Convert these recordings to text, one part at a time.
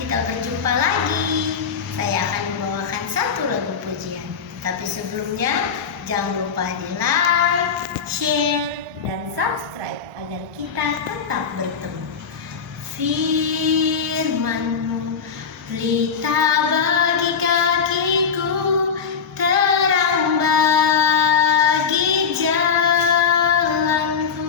kita berjumpa lagi. Saya akan membawakan satu lagu pujian. Tapi sebelumnya, jangan lupa di like, share, dan subscribe agar kita tetap bertemu. Firman-Mu pelita bagi kakiku, terang bagi jalanku.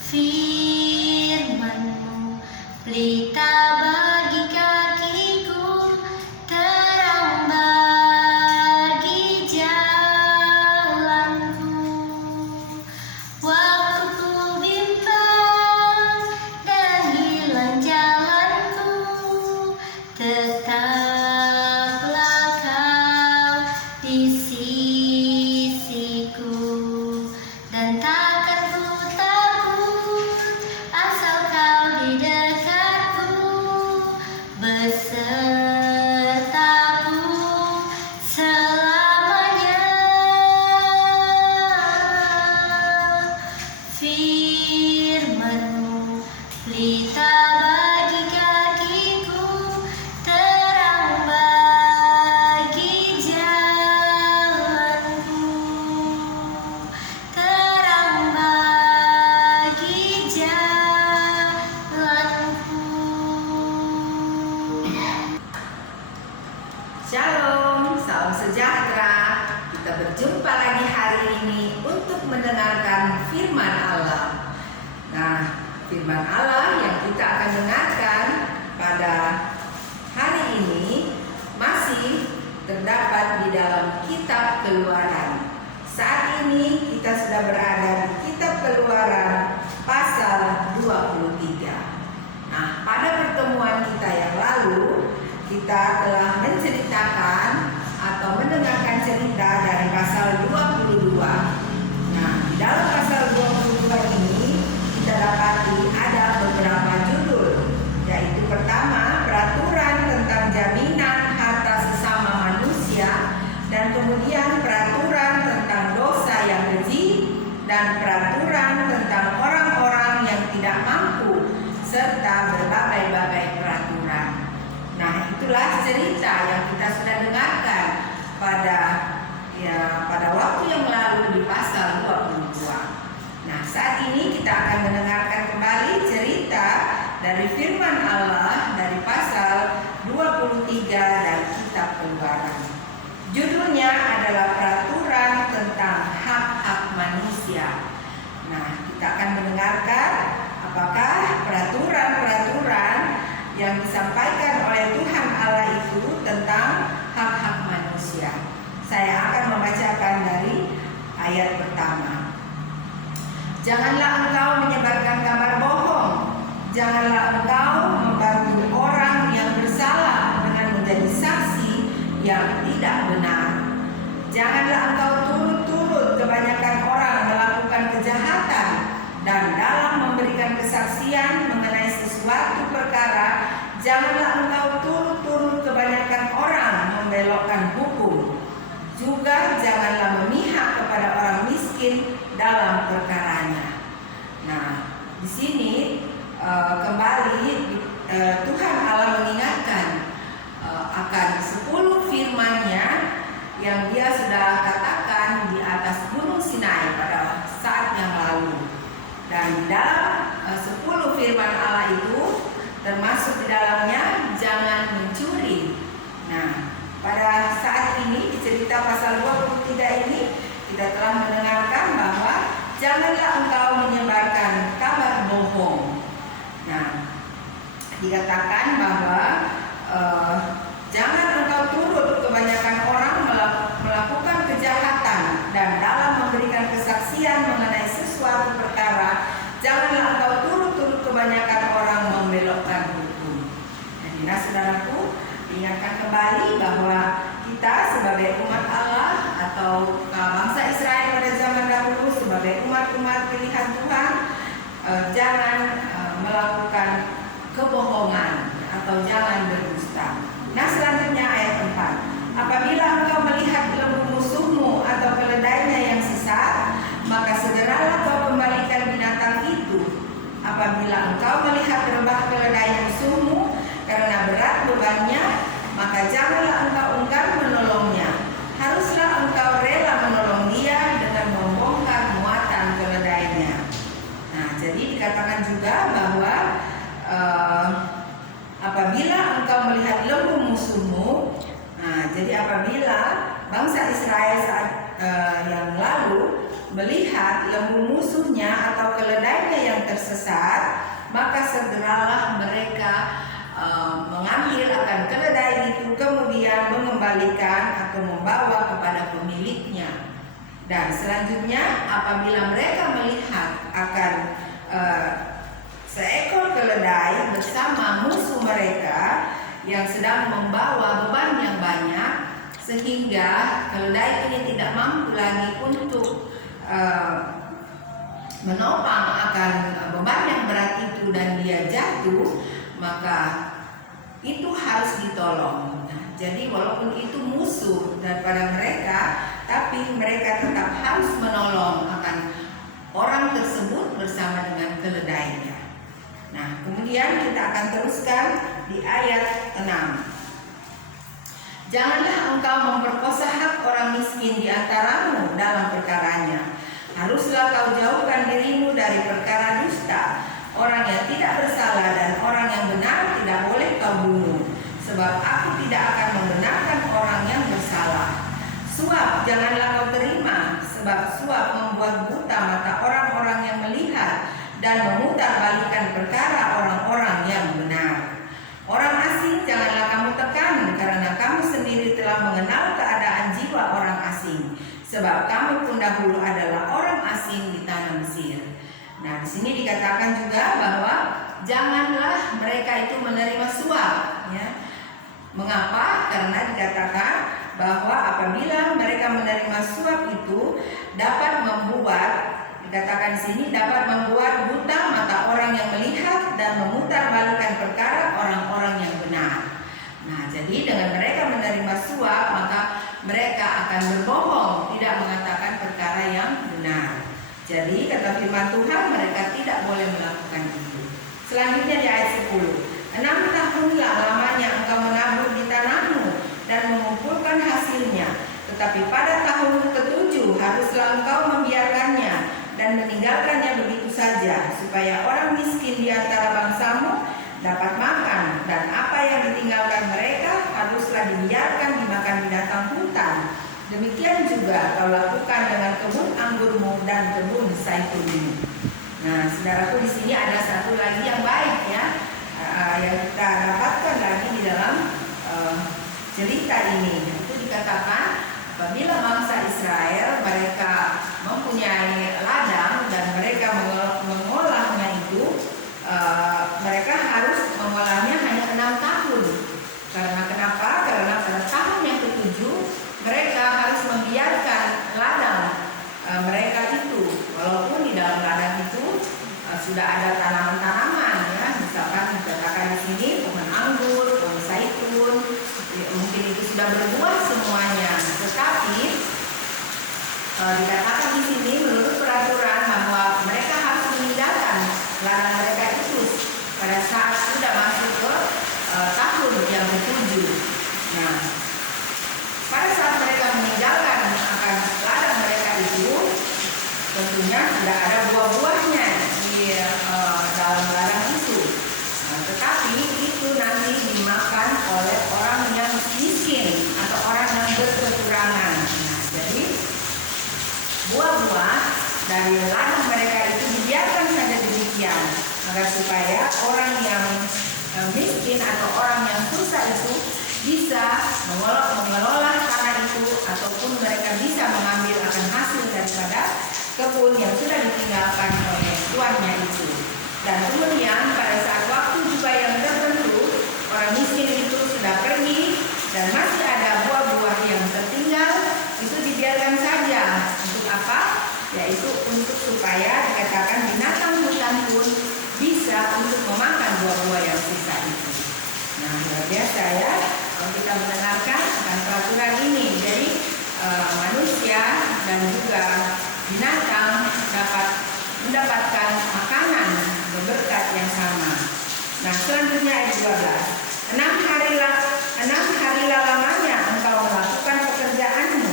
Firman-Mu pelita bagi kakiku, terang bagi jalanku. Waktu ku bimbang dan hilang jalanku, tetaplah Kau di sisiku, dan takkan ku takut asal Kau di dekatku, besertaku selamanya. Firman-Mu pelita bagi kakiku, terang bagi jalanku, terang bagi jalanku. Shalom, salam sejahtera. Kita berjumpa lagi hari ini untuk mendengarkan firman Allah. Nah, firman Allah yang kita akan dengarkan pada hari ini masih terdapat di dalam kitab Keluaran. Saat ini kita sudah berada di kitab Keluaran pasal 23. Nah, pada pertemuan kita yang lalu kita telah menceritakan atau mendengarkan cerita dari pasal 22. Nah, di dalam pasal 22 ini kita dapati ada beberapa judul, yaitu pertama, peraturan tentang jaminan harta sesama manusia, dan kemudian peraturan tentang dosa yang keji, dan peraturan tentang orang-orang yang tidak mampu, serta berbagai-bagai peraturan. Nah, itulah cerita yang kita sudah dengarkan pada waktu yang lalu di pasal 22. Nah, saat ini kita akan mendengarkan kembali cerita dari firman Allah dari pasal 23 dari kitab Keluaran. Judulnya adalah peraturan tentang hak-hak manusia. Nah, kita akan mendengarkan apakah peraturan-peraturan yang disampaikan oleh Tuhan Allah itu tentang hak-hak manusia. Saya akan membacakan dari ayat pertama. Janganlah engkau menyebarkan kabar bohong. Janganlah engkau membantu orang yang bersalah dengan menjadi saksi yang tidak benar. Janganlah engkau turut-turut kebanyakan orang melakukan kejahatan, dan dalam memberikan kesaksian mengenai sesuatu perkara, janganlah engkau turut-turut kebanyakan orang membelokkan hukum. Juga janganlah memihak kepada orang miskin dalam perkaranya. Nah, di sini kembali Tuhan Allah mengingatkan akan 10 firman-Nya yang Dia sudah katakan di atas Gunung Sinai pada saat yang lalu. Dan di dalam 10 firman Allah itu termasuk di dalamnya jangan mencuri. Nah, pada saat ini di cerita pasal 23 ini kita telah mendengarkan bahwa janganlah engkau menyebarkan kabar bohong. Nah, dikatakan bahwa jangan engkau turut kebanyakan orang melakukan kejahatan, dan dalam memberikan kesaksian mengenai sesuatu perkara, janganlah engkau turut-turut kebanyakan orang membelokkan hukum. Jadi, saudaraku, ingatkan kembali bahwa kita sebagai umat Allah atau bangsa Israel pada zaman dahulu, sebagai umat-umat pilihan Tuhan, jangan melakukan kebohongan atau jangan berdusta. Nah, selanjutnya ayat 4. Apabila engkau melihat lembu musuhmu atau keledainya yang sesat, maka segeralah kau kembalikan binatang itu. Apabila engkau melihat rebah keledai musuhmu lembu musuhnya atau keledainya yang tersesat, maka segeralah mereka mengambil akan keledai itu, kemudian mengembalikan atau membawa kepada pemiliknya. Dan selanjutnya apabila mereka melihat akan seekor keledai bersama musuh mereka yang sedang membawa beban yang banyak, sehingga keledai ini tidak mampu lagi untuk menopang akan beban yang berat itu dan dia jatuh, maka itu harus ditolong. Nah, jadi walaupun itu musuh daripada mereka, tapi mereka tetap harus menolong akan orang tersebut bersama dengan keledainya. Nah, kemudian kita akan teruskan di ayat 6. Janganlah engkau memperkosa hak orang miskin di antaramu dalam perkaranya. Haruslah kau jauhkan dirimu dari perkara dusta. Orang yang tidak bersalah dan orang yang benar tidak boleh kau bunuh. Sebab aku tidak akan membenarkan orang yang bersalah. Suap janganlah kau terima, sebab suap membuat buta mata orang-orang yang melihat dan memutarbalikkan perkara orang-orang yang benar. Orang asing janganlah kamu tekan, karena kamu sendiri telah mengenal keadaan jiwa orang asing, sebab kamu pun dahulu adalah orang asing di tanah Mesir. Nah, di sini dikatakan juga bahwa janganlah mereka itu menerima suap, ya. Mengapa? Karena dikatakan bahwa apabila mereka menerima suap itu dapat membuat, dikatakan di sini dapat membuat buta mata orang yang melihat dan memutarbalikkan perkara orang-orang yang benar. Nah, jadi dengan mereka menerima suap, maka mereka akan berbohong, tidak mengatakan perkara yang benar. Jadi kata firman Tuhan, mereka tidak boleh melakukan itu. Selanjutnya di ayat 10. 6 tahunlah lamanya engkau menabur di tanahmu dan mengumpulkan hasilnya. Tetapi pada tahun ke-7 haruslah engkau membiarkannya dan meninggalkannya begitu saja, supaya orang miskin di antara bangsamu dapat makan, dan apa yang ditinggalkan mereka haruslah dibiarkan dimakan binatang hutan. Demikian juga kau lakukan dengan kebun anggurmu dan kebun zaitunmu. Nah, saudaraku, di sini ada satu lagi yang baik, ya, yang kita dapatkan lagi di dalam cerita ini. Itu dikatakan apabila bangsa Israel mereka mempunyai ladang dan mereka mengolahnya itu, mereka harus mengolahnya hanya 6 tahun. Karena kenapa? Karena pada tahun yang ke-7 mereka harus membiarkan ladang mereka itu, walaupun di dalam ladang itu sudah ada tanaman-tanaman, ya, misalkan dikatakan di sini pohon anggur, pohon zaitun, mungkin itu sudah berbuah semuanya. Tetapi dikatakan di sini menurut peraturan bahwa mereka harus meninggalkan ladang mereka itu pada saat sudah masuk ke tahun yang ke-7. Nah, pada saat mereka meninggalkan akan ladang mereka itu, tentunya tidak ada buah-buahnya di dalam ladang itu. Nah, tetapi itu nanti dimakan oleh orang yang miskin atau orang yang berkekurangan. Nah, jadi buah-buah dari ladang mereka itu dibiarkan saja demikian, agar supaya orang yang miskin atau orang yang susah itu bisa mengelola tanah itu, ataupun mereka bisa mengambil akan hasil daripada kebun yang sudah ditinggalkan oleh tuannya itu. Dan kemudian pada saat waktu juga yang tertentu, orang miskin itu sudah pergi dan masih ada buah-buah yang tertinggal, itu dibiarkan saja. Untuk apa? Yaitu untuk supaya dikatakan binatang hutan pun bisa untuk memakan buah-buah yang sisa itu. Nah, luar biasa, ya, kalau kita mendengarkan akan peraturan ini. Jadi manusia dan juga binatang dapat mendapatkan makanan berberkat yang sama. Nah, selanjutnya ayat 12. 6 harilah lamanya engkau melakukan pekerjaanmu,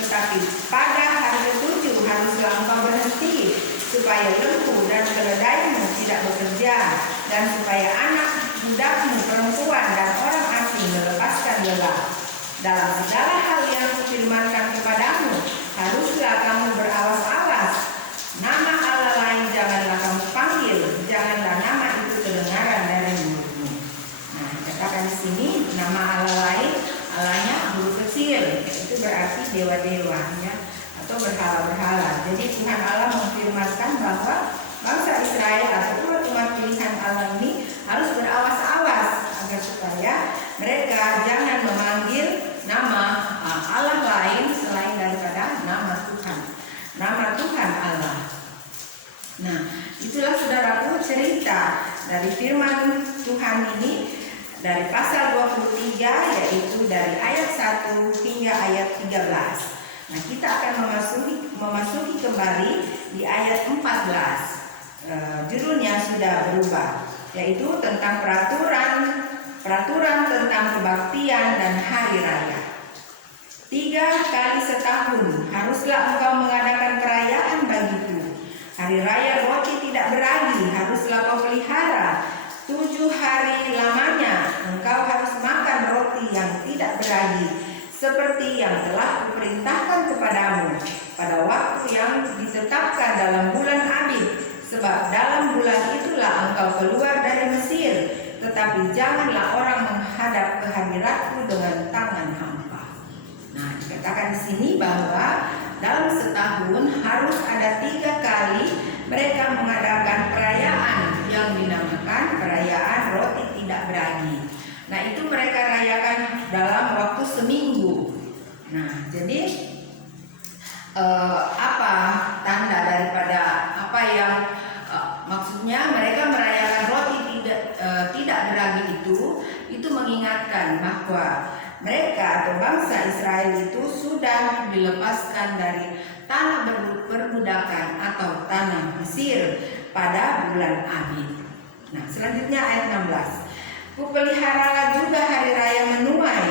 tetapi pada hari ke-7 haruslah engkau berhenti, supaya lembu dan keledaimu tidak bekerja, dan supaya anak budakmu perempuan dan orang asing melepaskan lelah. Dalam segala hal yang kufirmankan kepadamu, haruslah kamu berawas-awas. 6 dewa-dewa ya, atau berhala-berhala. Jadi Tuhan Allah memfirmankan bahwa bangsa Israel atau umat pilihan Allah ini harus berawas-awas agar supaya mereka jangan memanggil nama Allah lain selain daripada nama Tuhan Allah. Nah, itulah saudaraku cerita dari firman Tuhan ini dari pasal 23, yaitu dari ayat 1 hingga ayat 13. Nah, kita akan memasuki kembali di ayat 14. Judulnya sudah berubah, yaitu tentang peraturan tentang kebaktian dan hari raya. 3 kali setahun haruslah engkau mengadakan perayaan bagiku. Hari raya roti tidak beragi haruslah kau pelihara. 7 hari lamanya engkau harus makan roti yang tidak beragi, seperti yang telah kuperintahkan kepadamu pada waktu yang ditetapkan dalam bulan Abib. Sebab dalam bulan itulah engkau keluar dari Mesir. Tetapi janganlah orang menghadap ke hadiratku dengan tangan hampa. Nah, dikatakan di sini bahwa dalam setahun harus ada 3 kali mereka mengadakan perayaan yang dinamakan perayaan roti tidak beragi. Nah, itu mereka rayakan dalam waktu seminggu. Nah, jadi apa tanda daripada apa yang maksudnya mereka merayakan roti tidak beragi itu mengingatkan bahwa mereka atau bangsa Israel itu sudah dilepaskan dari tanah perbudakan atau tanah Mesir pada bulan Abib. Nah, selanjutnya ayat 16. Kupeliharalah juga hari raya menuai.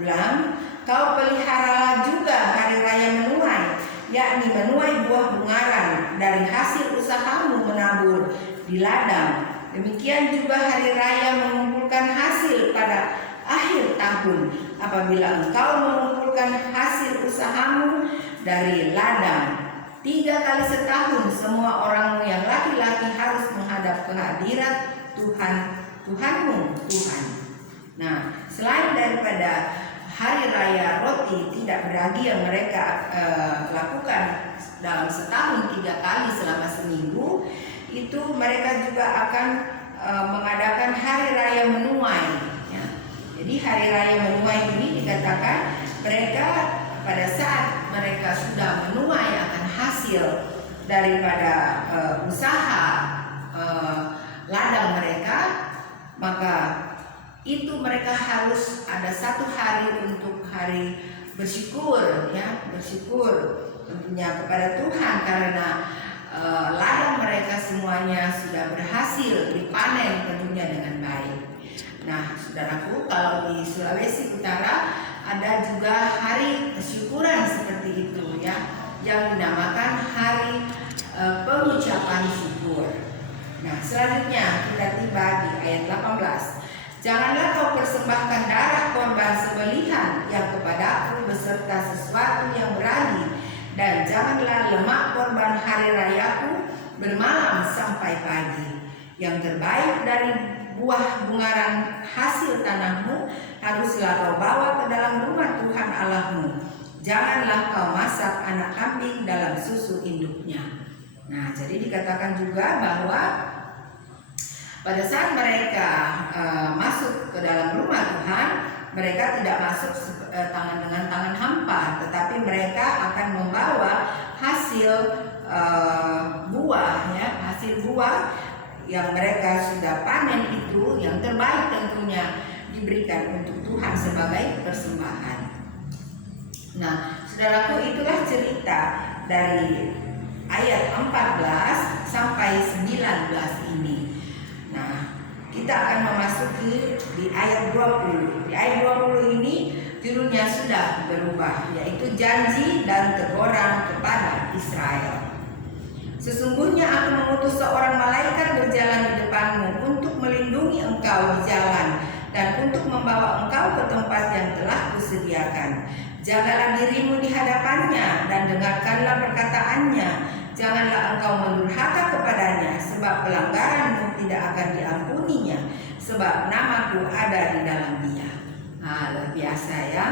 Ulang, kau peliharalah juga hari raya menuai, yakni menuai buah bungaran dari hasil usahamu menabur di ladang. Demikian juga hari raya mengumpulkan hasil pada akhir tahun, apabila engkau mengumpulkan hasil usahamu dari ladang. 3 kali setahun semua orangmu yang laki-laki harus menghadap ke hadirat Tuhanmu. Nah, selain daripada hari raya roti tidak beragi yang mereka lakukan dalam setahun 3 kali selama seminggu, itu mereka juga akan mengadakan hari raya menuai ya. Jadi hari raya menuai ini dikatakan mereka pada saat mereka sudah menuai akan hasil daripada usaha ladang mereka, maka itu mereka harus ada 1 hari untuk hari bersyukur ya, bersyukur tentunya kepada Tuhan karena ladang mereka semuanya sudah berhasil dipanen tentunya dengan baik. Nah, saudaraku, kalau di Sulawesi Utara ada juga hari kesyukuran seperti itu ya, yang dinamakan hari pengucapan syukur. Nah, selanjutnya kita tiba di ayat 18. Janganlah kau persembahkan darah korban sembelihan yang kepadaku beserta sesuatu yang berani, dan janganlah lemak korban hari rayaku bermalam sampai pagi. Yang terbaik dari buah bungaran hasil tanahmu haruslah kau bawa ke dalam rumah Tuhan Allahmu. Janganlah kau masak anak kambing dalam susu induknya. Nah, jadi dikatakan juga bahwa pada saat mereka masuk ke dalam rumah Tuhan, mereka tidak masuk dengan tangan hampa, tetapi mereka akan membawa hasil buah ya, hasil buah yang mereka sudah panen itu yang terbaik tentunya diberikan untuk Tuhan sebagai persembahan. Nah, saudaraku, itulah cerita dari ayat 14 sampai 19 ini. Nah, kita akan memasuki di ayat 20. Di ayat 20 ini judulnya sudah berubah, yaitu janji dan teguran kepada Israel. Sesungguhnya aku mengutus seorang malaikat berjalan di depanmu untuk melindungi engkau di jalan dan untuk membawa engkau ke tempat yang telah kusediakan. Jagalah dirimu di hadapannya dan dengarkanlah perkataannya. Janganlah engkau mendurhaka kepadanya, sebab pelanggaranmu tidak akan diampuninya, sebab namaku ada di dalam dia. Luar biasa ya.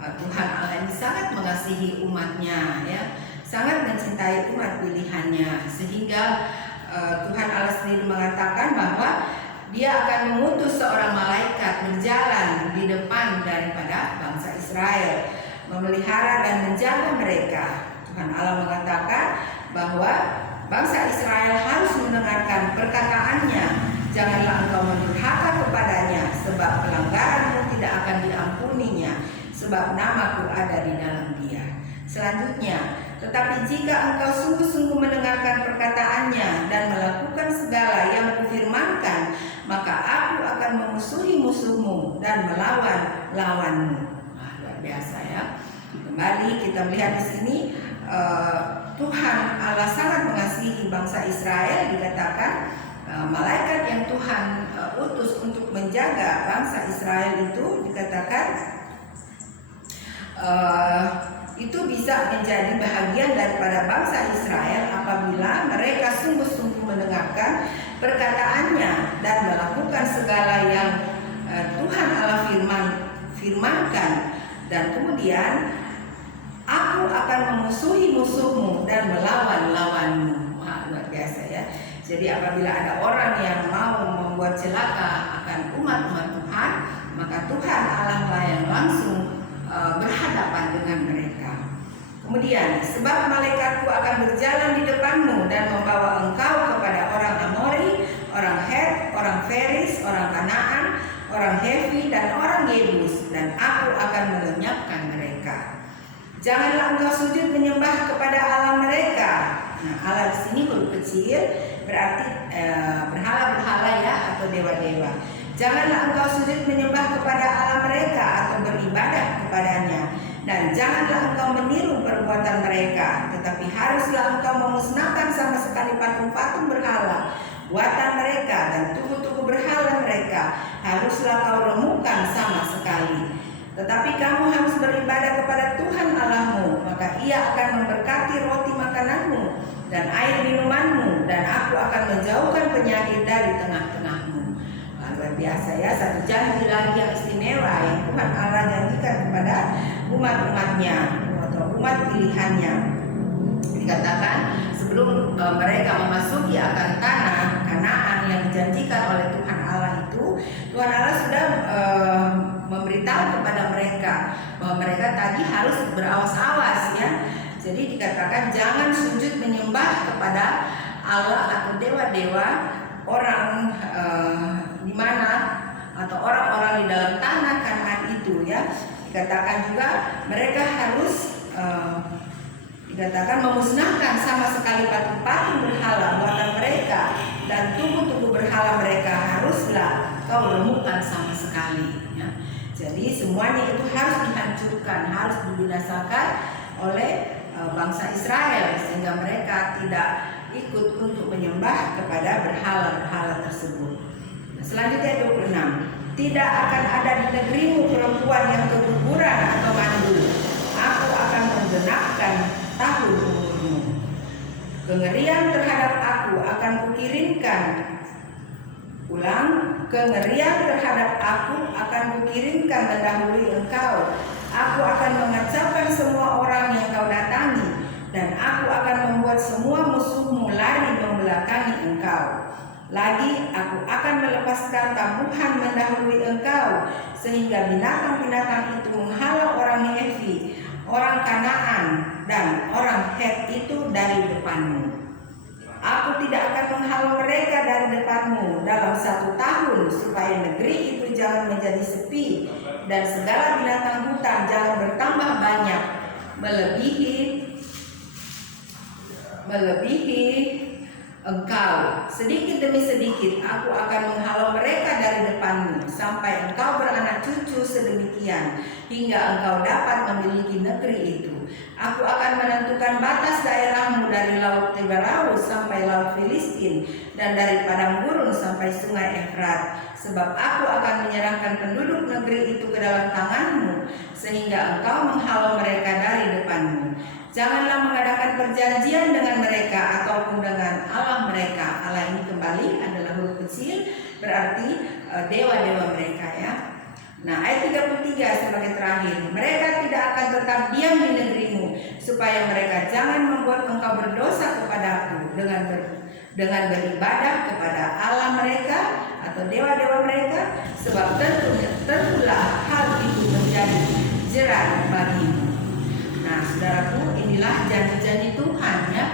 Tuhan Allah ini sangat mengasihi umatnya, ya, sangat mencintai umat pilihannya, sehingga Tuhan Allah sendiri mengatakan bahwa Dia akan mengutus seorang malaikat berjalan di depan daripada bangsa Israel, memelihara dan menjaga mereka. Tuhan Allah mengatakan bahwa bangsa Israel harus mendengarkan perkataannya. Janganlah engkau mendurhaka kepadanya, sebab pelanggaranmu tidak akan diampuninya, sebab namaku ada di dalam dia. Selanjutnya, tetapi jika engkau sungguh-sungguh mendengarkan perkataannya dan melakukan segala yang kufirmankan, maka aku akan memusuhi musuhmu dan melawan lawanmu. Luar biasa, ya. Kembali kita melihat di sini Tuhan Allah sangat mengasihi bangsa Israel. Dikatakan malaikat yang Tuhan utus untuk menjaga bangsa Israel itu dikatakan itu bisa menjadi bahagian daripada bangsa Israel apabila mereka sungguh-sungguh mendengarkan perkataannya dan melakukan segala yang Tuhan Allah firmankan. Dan kemudian aku akan memusuhi musuhmu dan melawan lawanmu. Wah, luar biasa, ya. Jadi apabila ada orang yang mau membuat celaka akan umat-umat Tuhan, maka Tuhan Allah lah yang langsung berhadapan dengan mereka. Kemudian, sebab malaikatku akan berjalan di depanmu dan membawa engkau kepada orang Amori, orang Het, orang Feris, orang Kanaan, orang Hefi, dan orang Yebus, dan aku akan melenyapkan mereka. Janganlah engkau sujud menyembah kepada Allah mereka. Nah, Allah di sini huruf kecil berarti berhala-berhala, ya, atau dewa-dewa. Janganlah engkau sujud menyembah kepada Allah mereka atau beribadah kepadanya, dan janganlah engkau meniru perbuatan mereka, tetapi haruslah engkau memusnahkan sama sekali patung-patung berhala buatan mereka dan tugu-tugu berhala mereka. Haruslah kau remukkan sama sekali. Tetapi kamu harus beribadah kepada Tuhan Allahmu, maka Ia akan memberkati roti makananmu dan air minumanmu, dan aku akan menjauhkan penyakit dari tengah-tengahmu. Luar biasa, ya, satu janji lagi yang istimewa yang Tuhan Allah janjikan kepada umat-umatnya atau umat pilihannya. Dikatakan sebelum mereka memasuki akan tanah Kanaan yang dijanjikan oleh Tuhan Allah itu, Tuhan Allah sudah memberitahu kepada mereka bahwa mereka tadi harus berawas-awas, ya. Jadi dikatakan jangan sujud menyembah kepada Allah atau dewa-dewa orang di mana atau orang-orang di dalam tanah Kanaan itu, ya. Dikatakan juga mereka harus dikatakan memusnahkan sama sekali patung-patung berhala buatan mereka dan tugu-tugu berhala mereka haruslah kau remukkan sama sekali, ya. Jadi semuanya itu harus dihancurkan, harus dibinasakan oleh bangsa Israel sehingga mereka tidak ikut untuk menyembah kepada berhala-berhala tersebut. Nah, selanjutnya 26. Tidak akan ada di negerimu perempuan yang keguguran atau mandul. Aku akan menggenapkan tahun umurmu. Kengerian terhadap aku akan kukirimkan. Ulang, kengerian terhadap aku akan kukirimkan mendahului engkau. Aku akan mengacaukan semua orang yang kau datangi, dan aku akan membuat semua musuhmu lari membelakangi engkau. Lagi aku akan melepaskan tabuhan mendahului engkau, sehingga binatang-binatang itu menghalau orang Hefi, orang Kanaan, dan orang Het itu dari depanmu. Aku tidak akan menghalau mereka dari depanmu dalam 1 tahun, supaya negeri itu jangan menjadi sepi, dan segala binatang hutan jangan bertambah banyak, melebihi engkau. Sedikit demi sedikit aku akan menghalau mereka dari depanmu, sampai engkau beranak cucu sedemikian, hingga engkau dapat memiliki negeri itu. Aku akan menentukan batas daerahmu dari laut Tiberaus sampai laut Filistin, dan dari padang gurun sampai sungai Efrat. Sebab aku akan menyerahkan penduduk negeri itu ke dalam tanganmu, sehingga engkau menghalau mereka dari depanmu. Janganlah mengadakan perjanjian dengan mereka ataupun dengan Allah mereka. Allah ini kembali adalah huruf kecil, berarti dewa-dewa mereka, ya. Nah, ayat 33 sebagai terakhir. Mereka tidak akan tetap diam di negerimu, supaya mereka jangan membuat engkau berdosa kepadaku dengan beribadah kepada Allah mereka atau dewa-dewa mereka, sebab tentulah hal itu menjadi jerat bagimu. Nah, saudaraku, inilah janji-janji Tuhan ya.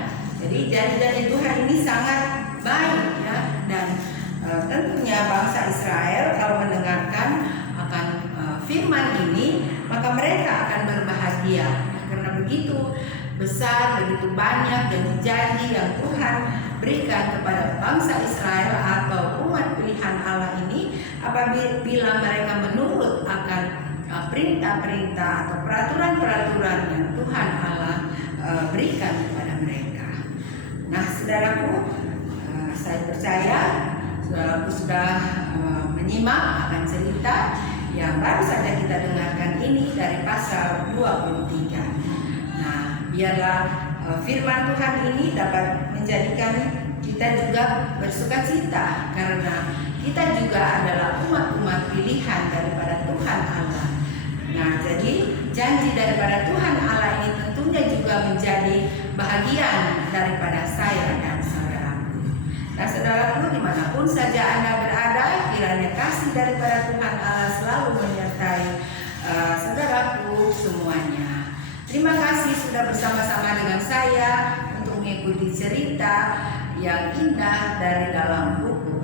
Jadi janji-janji Tuhan ini sangat baik ya, dan tentunya bangsa Israel kalau mendengarkan akan firman ini, maka mereka akan berbahagia karena begitu besar, begitu banyak janji-janji yang Tuhan berikan kepada bangsa Israel atau umat pilihan Allah ini apabila mereka menurut akan perintah-perintah atau peraturan-peraturan yang Tuhan Allah berikan kepada mereka. Nah, saudaraku, saya percaya saudaraku sudah menyimak akan cerita yang baru saja kita dengarkan ini dari pasal 23. Nah, biarlah firman Tuhan ini dapat menjadikan kita juga bersukacita, karena kita juga adalah umat-umat pilihan daripada Tuhan Allah. Nah, jadi janji daripada Tuhan Allah ini tentunya juga menjadi bahagian daripada saya dan saudaraku. Nah, saudaraku, dimanapun saja Anda berada, kiranya kasih daripada Tuhan Allah selalu menyertai saudaraku semuanya. Terima kasih sudah bersama-sama dengan saya untuk mengikuti cerita yang indah dari dalam buku